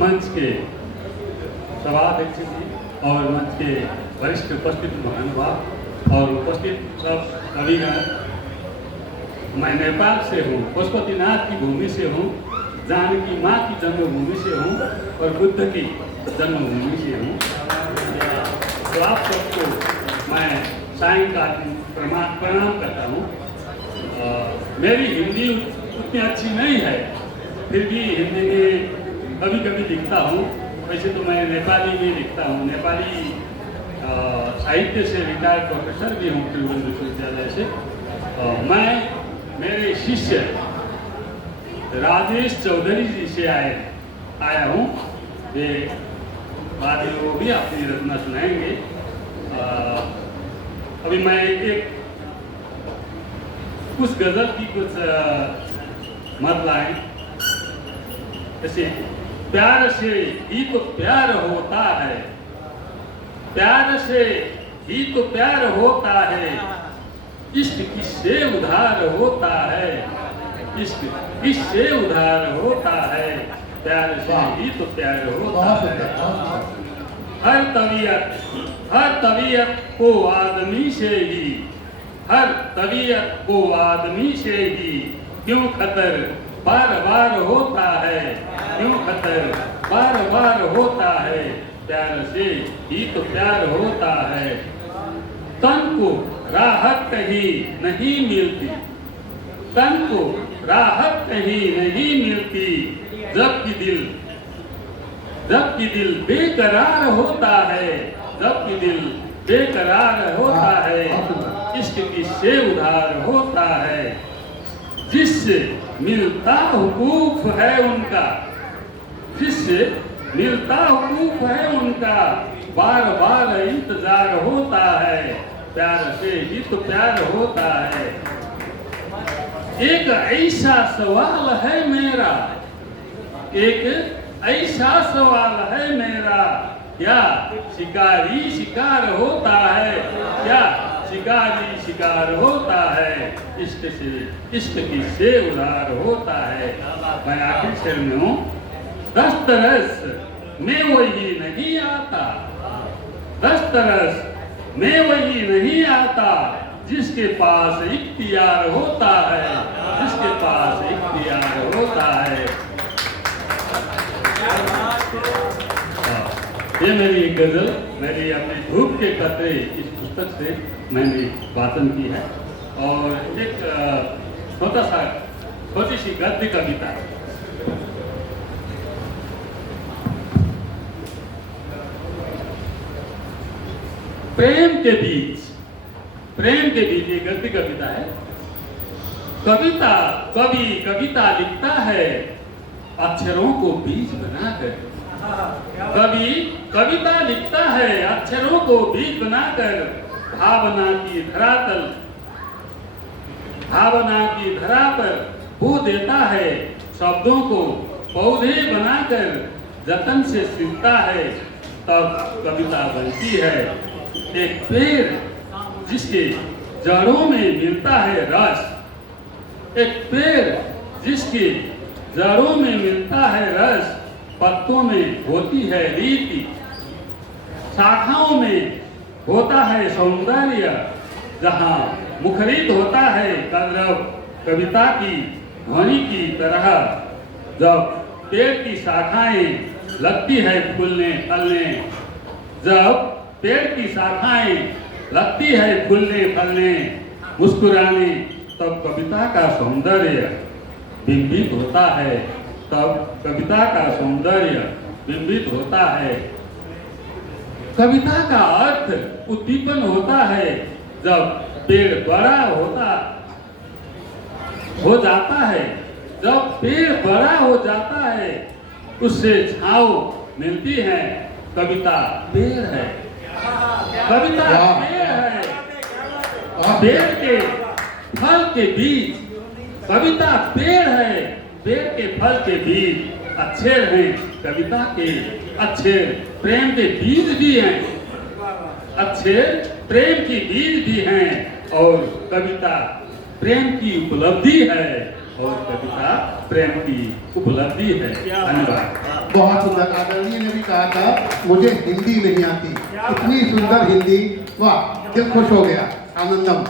मंच के सभाध्यक्ष जी और मंच के वरिष्ठ उपस्थित महानुभाव और उपस्थित सब कविगण, मैं नेपाल से हूँ, पशुपतिनाथ की भूमि से हूँ, जानकी माँ की जन्मभूमि से हूँ और बुद्ध की जन्मभूमि से हूँ। तो आप सबको मैं सायंकाल प्रणाम करता हूँ। मेरी हिंदी उतनी अच्छी नहीं है, फिर भी हिंदी में कभी कभी लिखता हूँ। वैसे तो मैं नेपाली में लिखता हूँ। नेपाली साहित्य से रिटायर्ड प्रोफेसर भी हूँ त्रिभुवन विश्वविद्यालय से। मैं मेरे शिष्य राजेश चौधरी जी से आया हूँ। वे बाद में वो भी अपनी रचना सुनाएंगे। अभी मैं एक कुछ गजल की कुछ मतलाएं, जैसे प्यार से ही तो प्यार होता है, प्यार से ही तो प्यार होता है, इश्क किससे उधार होता है, इश्क किससे उधार होता है, प्यार से ही तो प्यार होता है। हर तबीयत को आदमी से ही, हर तबीयत को आदमी से ही क्यों खतर बार बार होता है, क्यों खतर बार बार होता है, प्यार से ही तो प्यार होता है। तन को राहत कहीं नहीं मिलती, तन को राहत कहीं नहीं मिलती, जबकि दिल बेकरार होता है, जबकि दिल बेकरार होता है, इश्क किससे उधार होता है। जिससे मिलता हुकूक है उनका, जिससे मिलता हुकूक है उनका, बार बार इंतजार होता है, प्यार से ही तो प्यार होता है। एक ऐसा सवाल है मेरा, एक ऐसा सवाल है मेरा, क्या शिकारी शिकार होता है, क्या शिकारी शिकार होता है, इश्क किससे उधार होता है। मैं आखिर शेर में हूँ। दस्तरस में वही नहीं आता, दस्तरस में वही नहीं आता, जिसके पास इख्तियार होता है, जिसके पास इख्तियार होता है। ये मेरी एक गजल, मेरी अपनी धूप के कतरे इस पुस्तक से मैंने वाचन की है। और एक छोटी सी गद्य कविता। प्रेम के बीच ये गद्य कविता है। कविता लिखता है अक्षरों को बीज बनाकर, कविता लिखता है अक्षरों को बीज बनाकर, भावना की धरा पर बो देता है, शब्दों को पौधे बनाकर जतन से सीखता है, तब कविता बनती है। एक पेड़ जिसके जड़ों में मिलता है रस, एक पेड़ जिसके जड़ों में मिलता है रस, पत्तों में होती है रीति, शाखाओं में होता है सौंदर्य, जहाँ मुखरित होता है कलरव कविता की ध्वनि की तरह। जब पेड़ की शाखाएं लगती है फूलने फलने, जब पेड़ की शाखाएं लगती है फूलने फलने मुस्कुराने, तब कविता का सौंदर्य बिंबित होता है, तब कविता का सौंदर्य बिंबित होता है। कविता का अर्थ उद्दीपन होता है, जब पेड़ बड़ा हो जाता है, जब पेड़ बड़ा हो जाता है, उससे छांव मिलती है, कविता पेड़ है, कविता पेड़ है। पेड़ के फल के बीज, कविता पेड़ है, पेड़ के फल के बीज अक्षर हैं, कविता के अक्षर प्रेम के बीज भी हैं, अक्षर प्रेम की बीज भी हैं, और कविता प्रेम की उपलब्धि है, और कविता प्रेम की उपलब्धि है। धन्यवाद। बहुत सुंदर। आदरणीय ने भी कहा था मुझे हिंदी नहीं आती, इतनी सुंदर हिंदी, वाह, दिल खुश हो गया। आनंदम।